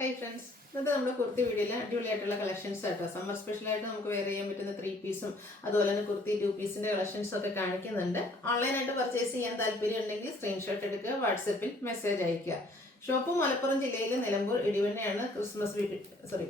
Hi friends, ഇന്നത്തെ നമ്മുടെ കുർത്തി വീഡിയോയിൽ അടിപൊളിയായിട്ടുള്ള കളക്ഷൻസ് ആട്ടോ. സമ്മർ സ്പെഷ്യലായിട്ട് നമുക്ക് വെയർ ചെയ്യാൻ പറ്റുന്ന 3 പീസും അതുപോലെ തന്നെ കുർത്തി 2 പീസിന്റെ കളക്ഷൻസും ഒക്കെ കാണിക്കുന്നുണ്ട്. ഓൺലൈനായിട്ട് പർച്ചേസ് ചെയ്യാൻ താല്പര്യം ഉണ്ടെങ്കിൽ സ്ക്രീൻഷോട്ട് എടുക്കുക, വാട്സപ്പിൽ മെസ്സേജ് അയയ്ക്കുക. ഷോപ്പ് മലപ്പുറം ജില്ലയിലെ നിലമ്പൂർ ഇടിവണ്ണയാണ്.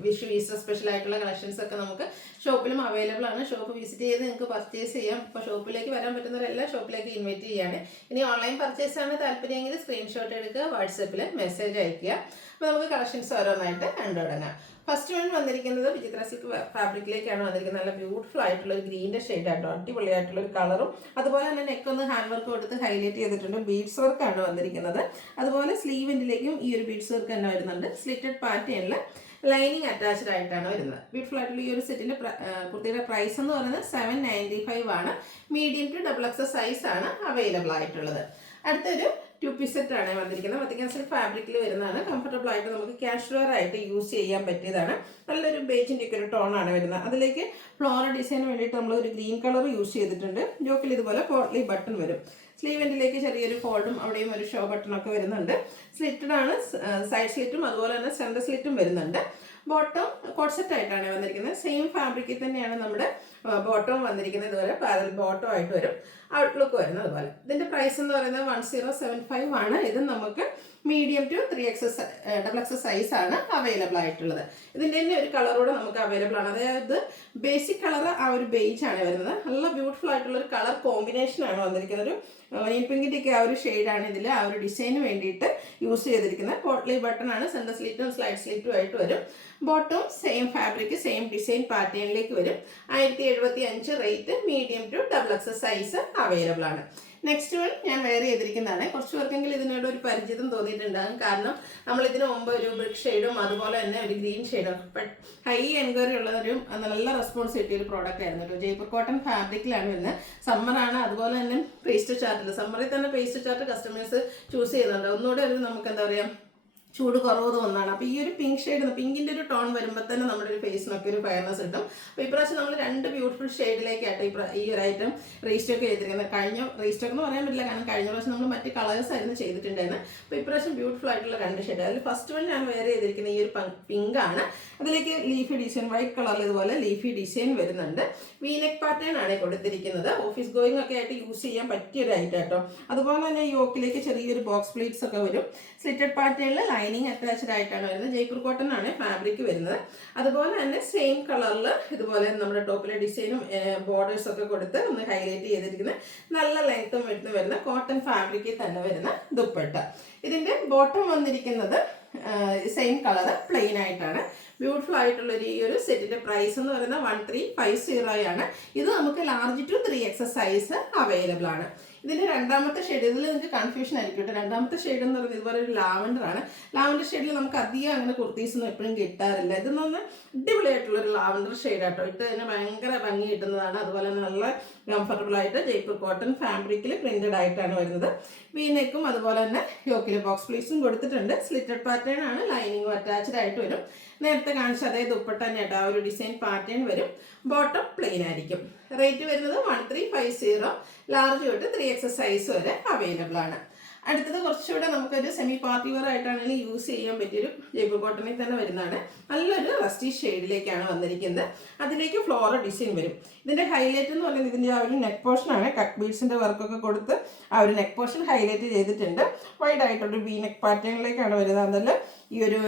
വിഷു ഈസ്റ്റർ സ്പെഷ്യൽ ആയിട്ടുള്ള കളക്ഷൻസ് ഒക്കെ നമുക്ക് ഷോപ്പിലും അവൈലബിൾ ആണ്. ഷോപ്പ് വിസിറ്റ് ചെയ്ത് നിങ്ങൾക്ക് പർച്ചേസ് ചെയ്യാം. ഇപ്പോൾ ഷോപ്പിലേക്ക് വരാൻ പറ്റുന്നവരെല്ലാം ഷോപ്പിലേക്ക് ഇൻവൈറ്റ് ചെയ്യാണ്. ഇനി ഓൺലൈൻ പർച്ചേസ് ആണ് താല്പര്യമെങ്കിൽ സ്ക്രീൻഷോട്ട് എടുക്കുക, വാട്സപ്പിൽ മെസ്സേജ് അയയ്ക്കുക. അപ്പോൾ നമുക്ക് കളക്ഷൻസ് ഓരോന്നായിട്ട് കണ്ടു തുടങ്ങാം. ഫസ്റ്റ് വൺ വന്നിരിക്കുന്നത് വിചിത്ര സിൽക്ക് ഫാബ്രിക്കിലേക്കാണ് വന്നിരിക്കുന്നത്. നല്ല ബ്യൂട്ടിഫുൾ ആയിട്ടുള്ള ഒരു ഗ്രീൻ്റെ ഷെയ്ഡായിട്ടോ, അടിപൊളിയായിട്ടുള്ള ഒരു കളറും അതുപോലെ തന്നെ നെക്ക് ഒന്ന് ഹാൻഡ് വർക്ക് കൊടുത്ത് ഹൈലൈറ്റ് ചെയ്തിട്ടുണ്ട്. ബീഡ്സ് വർക്കാണ് വന്നിരിക്കുന്നത്. അതുപോലെ സ്ലീവിൻ്റിലേക്കും ഈ ഒരു ബീഡ്സ് വർക്ക് തന്നെ വരുന്നുണ്ട്. സ്ലിറ്റഡ് പാറ്റേണിൽ ലൈനിങ് അറ്റാച്ച്ഡ് ആയിട്ടാണ് വരുന്നത്. ബ്യൂട്ടിഫുൾ ആയിട്ടുള്ള ഈ ഒരു സെറ്റിൻ്റെ കുർത്തിയുടെ പ്രൈസ് എന്ന് പറയുന്നത് 795 ആണ്. മീഡിയം ടു XXL സൈസ് ആണ് അവൈലബിൾ ആയിട്ടുള്ളത്. അടുത്തൊരു 2 പീസ് സെറ്റ് ആണ് വന്നിരിക്കുന്നത്. വത്തിക്കാൻ സിൽക്ക് ഫാബ്രിക്കിൽ വരുന്നതാണ്. കംഫർട്ടബിൾ ആയിട്ട് നമുക്ക് കാഷ്വൽ ആയിട്ട് യൂസ് ചെയ്യാൻ പറ്റിയതാണ്. നല്ലൊരു ബേജിൻ്റെ ഒക്കെ ഒരു ടോണാണ് വരുന്നത്. അതിലേക്ക് ഫ്ലോറൽ ഡിസൈന് വേണ്ടിയിട്ട് നമ്മൾ ഒരു ഗ്രീൻ കളർ യൂസ് ചെയ്തിട്ടുണ്ട്. ജോക്കിൽ ഇതുപോലെ പോട്ട്ലി ബട്ടൺ വരും. സ്ലീവെൻറ്റിലേക്ക് ചെറിയൊരു ഫോൾഡും അവിടെയും ഒരു ഷോ ബട്ടണൊക്കെ വരുന്നുണ്ട്. സ്ലിറ്റഡ് ആണ്, സൈഡ് സ്ലിറ്റും അതുപോലെ തന്നെ സെൻറ്റർ സ്ലിറ്റും വരുന്നുണ്ട്. ബോട്ടം കോട്ട് സെറ്റ് ആയിട്ടാണ് വന്നിരിക്കുന്നത്. സെയിം ഫാബ്രിക്കിൽ തന്നെയാണ് നമ്മുടെ ബോട്ടം വന്നിരിക്കുന്നത്. ഇതുപോലെ പാരൽ ബോട്ടം ആയിട്ട് വരും. ഔട്ട്ലുക്ക് വരുന്നത് അതുപോലെ. ഇതിൻ്റെ പ്രൈസ് എന്ന് പറയുന്നത് 1075 ആണ്. ഇത് നമുക്ക് മീഡിയം ടു XXL സൈസ് ആണ് അവൈലബിൾ ആയിട്ടുള്ളത്. ഇതിൻ്റെ തന്നെ ഒരു കളറോടെ നമുക്ക് അവൈലബിൾ ആണ്. അതായത് ബേസിക് കളർ ആ ഒരു ബേജ് ആണ് വരുന്നത്. നല്ല ബ്യൂട്ടിഫുൾ ആയിട്ടുള്ള ഒരു കളർ കോമ്പിനേഷൻ ആണ് വന്നിരിക്കുന്നത്. ഒരു ഒനിയൻ പിങ്കിൻ്റെ ഒക്കെ ആ ഒരു ഷെയ്ഡാണ് ഇതിൽ ആ ഒരു ഡിസൈന് വേണ്ടിയിട്ട് യൂസ് ചെയ്തിരിക്കുന്നത്. പോട്ട്ലി ബട്ടൺ ആണ്. സെൻറ്റർ സ്ലിറ്റും സ്ലൈഡ് സ്ലിറ്റും ആയിട്ട് വരും. Bottom same fabric same design പാറ്റേണിലേക്ക് വരും. 1075 rate. Medium to XXL size available ആണ്. നെക്സ്റ്റ് വൺ ഞാൻ വെയർ ചെയ്തിരിക്കുന്നതാണ്. കുറച്ച് പേർക്കെങ്കിലും ഇതിനോട് ഒരു പരിചിതം തോന്നിയിട്ടുണ്ടാകും. കാരണം നമ്മൾ ഇതിനു മുമ്പ് ഒരു ബ്രിക്ക് ഷെയ്ഡും അതുപോലെ തന്നെ ഒരു ഗ്രീൻ ഷെയ്ഡും ഹൈ എൻക്വയറി ഉള്ളതൊരു നല്ല റെസ്പോൺസ് കിട്ടിയ ഒരു പ്രോഡക്റ്റ് ആയിരുന്നു കേട്ടോ. ജയ്പൂർ കോട്ടൺ ഫാബ്രിക്കിലാണ് വരുന്നത്. സമ്മറാണ്. അതുപോലെ തന്നെ പേസ്റ്റ് ചാർട്ടിൽ സമ്മറിൽ തന്നെ പേസ്റ്റ് ചാർട്ട് കസ്റ്റമേഴ്സ് ചൂസ് ചെയ്യുന്നുണ്ട്. ഒന്നുകൂടെ ഒരു നമുക്ക് എന്താ പറയുക ചൂട് കുറവ് തോന്നാണ്. അപ്പോൾ ഈ ഒരു പിങ്ക് ഷെയ്ഡ് പിങ്കിൻ്റെ ഒരു ടോൺ വരുമ്പോൾ തന്നെ നമ്മുടെ ഒരു ഫേസിനൊക്കെ ഒരു ഫയർനെസ് കിട്ടും. അപ്പോൾ ഇപ്രാവശ്യം നമ്മൾ 2 ബ്യൂട്ടിഫുൾ ഷെയ്ഡിലേക്കായിട്ട് ഈ ഒരു ഐറ്റം റീസ്റ്റോക്ക് ചെയ്തിരിക്കുന്നത്. റീസ്റ്റോക്ക് എന്ന് പറയാൻ പറ്റില്ല, കാരണം കഴിഞ്ഞ പ്രാവശ്യം നമ്മൾ മറ്റ് കളേഴ്സ് ആയിരുന്നു ചെയ്തിട്ടുണ്ടായിരുന്നു. അപ്പോൾ ഇപ്രാവശ്യം ബ്യൂട്ടിഫുൾ ആയിട്ടുള്ള 2 ഷെയ്ഡ്. അതിൽ ഫസ്റ്റ് വൺ ഞാൻ വെയർ ചെയ്തിരിക്കുന്ന ഈ ഒരു പിങ്ക് ആണ്. അതിലേക്ക് ലീഫി ഡിസൈൻ വൈറ്റ് കളറിൽ ഇതുപോലെ ലീഫി ഡിസൈൻ വരുന്നുണ്ട്. വീനെക്ക് പാറ്റേൺ ആണ് കൊടുത്തിരിക്കുന്നത്. ഓഫീസ് ഗോയിങ് ഒക്കെ ആയിട്ട് യൂസ് ചെയ്യാൻ പറ്റിയ ഒരു ഐറ്റം കേട്ടോ. അതുപോലെ തന്നെ യോക്കിലേക്ക് ചെറിയൊരു ബോക്സ് പ്ലീറ്റ്സ് ഒക്കെ വരും. സ്ലിറ്റഡ് പാറ്റേണിൽ ലൈനിങ് അറ്റാച്ച്ഡ് ആയിട്ടാണ് വരുന്നത്. ജയ്പൂർ കോട്ടൺ ആണ് ഫാബ്രിക് വരുന്നത്. അതുപോലെ തന്നെ സെയിം കളറിൽ ഇതുപോലെ നമ്മുടെ ടോപ്പിലെ ഡിസൈനും ബോർഡേഴ്സ് ഒക്കെ കൊടുത്ത് ഒന്ന് ഹൈലൈറ്റ് ചെയ്തിരിക്കുന്ന നല്ല ലെങ്ത്തും വരുന്ന കോട്ടൺ ഫാബ്രിക്കിൽ തന്നെ വരുന്ന ദുപ്പട്ട. ഇതിൻ്റെ ബോട്ടം വന്നിരിക്കുന്നത് സെയിം കളർ പ്ലെയിൻ ആയിട്ടാണ്. ബ്യൂട്ടിഫുൾ ആയിട്ടുള്ള ഈ ഒരു സെറ്റിന്റെ പ്രൈസ് എന്ന് പറയുന്നത് 1350 ആണ്. ഇത് നമുക്ക് large to 3XL size available ആണ്. ഇതിന്റെ രണ്ടാമത്തെ ഷെയ്ഡ്, ഇതിൽ നിങ്ങൾക്ക് കൺഫ്യൂഷൻ ആയിരിക്കും കേട്ടോ. രണ്ടാമത്തെ ഷെയ്ഡ് എന്ന് പറയുന്നത് ഇതുപോലെ ഒരു ലാവൻഡർ ആണ്. ലാവൻഡർ ഷെയ്ഡിൽ നമുക്ക് അധികം അങ്ങനെ കുർത്തീസ് ഒന്നും എപ്പോഴും കിട്ടാറില്ല. ഇതെന്ന് അടിപൊളിയായിട്ടുള്ള ഒരു ലാവൻഡർ ഷെയ്ഡ് ആട്ടോ. ഇട്ട് തന്നെ ഭയങ്കര ഭംഗി കിട്ടുന്നതാണ്. അതുപോലെ തന്നെ നല്ല കംഫർട്ടബിൾ ആയിട്ട് ജയ്പൂർ കോട്ടൺ ഫാബ്രിക്കിൽ പ്രിന്റഡ് ആയിട്ടാണ് വരുന്നത്. വീനെക്കും അതുപോലെ തന്നെ യോക്കിൽ ബോക്സ് പ്ലീറ്റ്സും കൊടുത്തിട്ടുണ്ട്. സ്ലിറ്റഡ് പാറ്റേൺ ആണ്. ലൈനിങ്ങും അറ്റാച്ച്ഡ് ആയിട്ട് വരും. നേരത്തെ കാണിച്ച അതേ ദുപ്പട്ട തന്നെ കേട്ടോ. ആ ഒരു ഡിസൈൻ പാറ്റേൺ വരും. ബോട്ടം പ്ലെയിൻ ആയിരിക്കും. റേറ്റ് വരുന്നത് 1350. ലാർജ് തൊട്ട് 3XL സൈസ് വരെ അവൈലബിൾ ആണ്. അടുത്തത് കുറച്ചുകൂടെ നമുക്കൊരു സെമി പാർട്ടി വെയർ ആയിട്ടാണെങ്കിൽ യൂസ് ചെയ്യാൻ പറ്റിയൊരു ജയ്പൂർ കോട്ടണിൽ തന്നെ വരുന്നതാണ്. നല്ലൊരു റസ്റ്റി ഷെയ്ഡിലേക്കാണ് വന്നിരിക്കുന്നത്. അതിലേക്ക് ഫ്ലോറൽ ഡിസൈൻ വരും. ഇതിൻ്റെ ഹൈലൈറ്റ് എന്ന് പറയുന്നത് ഇതിൻ്റെ ആ ഒരു നെക്ക് പോർഷനാണ്. കട്ട് ബീഡ്സിൻ്റെ വർക്കൊക്കെ കൊടുത്ത് ആ ഒരു നെക്ക് പോർഷൻ ഹൈലൈറ്റ് ചെയ്തിട്ടുണ്ട്. വൈഡ് ആയിട്ടൊരു വി നെക്ക് പാറ്റേണിലേക്കാണ് വരുന്നത്. അതിൽ ഈ ഒരു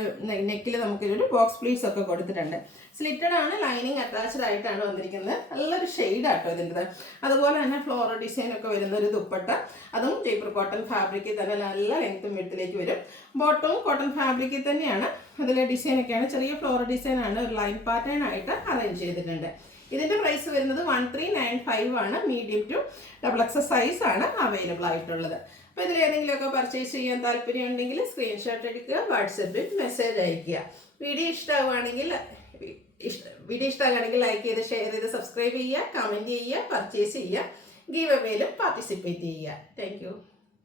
നെക്കിൽ നമുക്കൊരു ബോക്സ് പ്ലീറ്റ്സ് ഒക്കെ കൊടുത്തിട്ടുണ്ട്. സ്ലിറ്റഡ് ആണ്. ലൈനിങ് അറ്റാച്ച്ഡ് ആയിട്ടാണ് വന്നിരിക്കുന്നത്. നല്ലൊരു ഷെയ്ഡ് ആട്ടോ ഇതിൻ്റെ. അതുപോലെ തന്നെ ഫ്ലോറൽ ഡിസൈൻ ഒക്കെ വരുന്ന ഒരു ദുപ്പട്ട. അതും ജയ്പൂർ കോട്ടൺ ഫാബ്രിക്കിൽ തന്നെ നല്ല ലെങ്ത്തും വിഡ്ത്തിലേക്ക് വരും. ബോട്ടവും കോട്ടൺ ഫാബ്രിക്കിൽ തന്നെയാണ്. അതിലെ ഡിസൈനൊക്കെയാണ് ചെറിയ ഫ്ലോറൽ ഡിസൈൻ ആണ്. ഒരു ലൈൻ പാറ്റേൺ ആയിട്ട് അറേഞ്ച് ചെയ്തിട്ടുണ്ട്. ഇതിൻ്റെ പ്രൈസ് വരുന്നത് 1395 ആണ്. മീഡിയം ടു XXL സൈസ് ആണ് അവൈലബിൾ ആയിട്ടുള്ളത്. അപ്പോൾ ഇതിൽ ഏതെങ്കിലുമൊക്കെ പർച്ചേസ് ചെയ്യാൻ താല്പര്യം ഉണ്ടെങ്കിൽ സ്ക്രീൻഷോട്ട് എടുക്കുക, വാട്സപ്പിൽ മെസ്സേജ് അയയ്ക്കുക. വീഡിയോ ഇഷ്ടമാവുകയാണെങ്കിൽ ലൈക്ക് ചെയ്ത് ഷെയർ ചെയ്ത് സബ്സ്ക്രൈബ് ചെയ്യുക, കമൻറ്റ് ചെയ്യുക, പർച്ചേസ് ചെയ്യുക, ഗീവ് അവേയിലും പാർട്ടിസിപ്പേറ്റ് ചെയ്യുക. Thank you.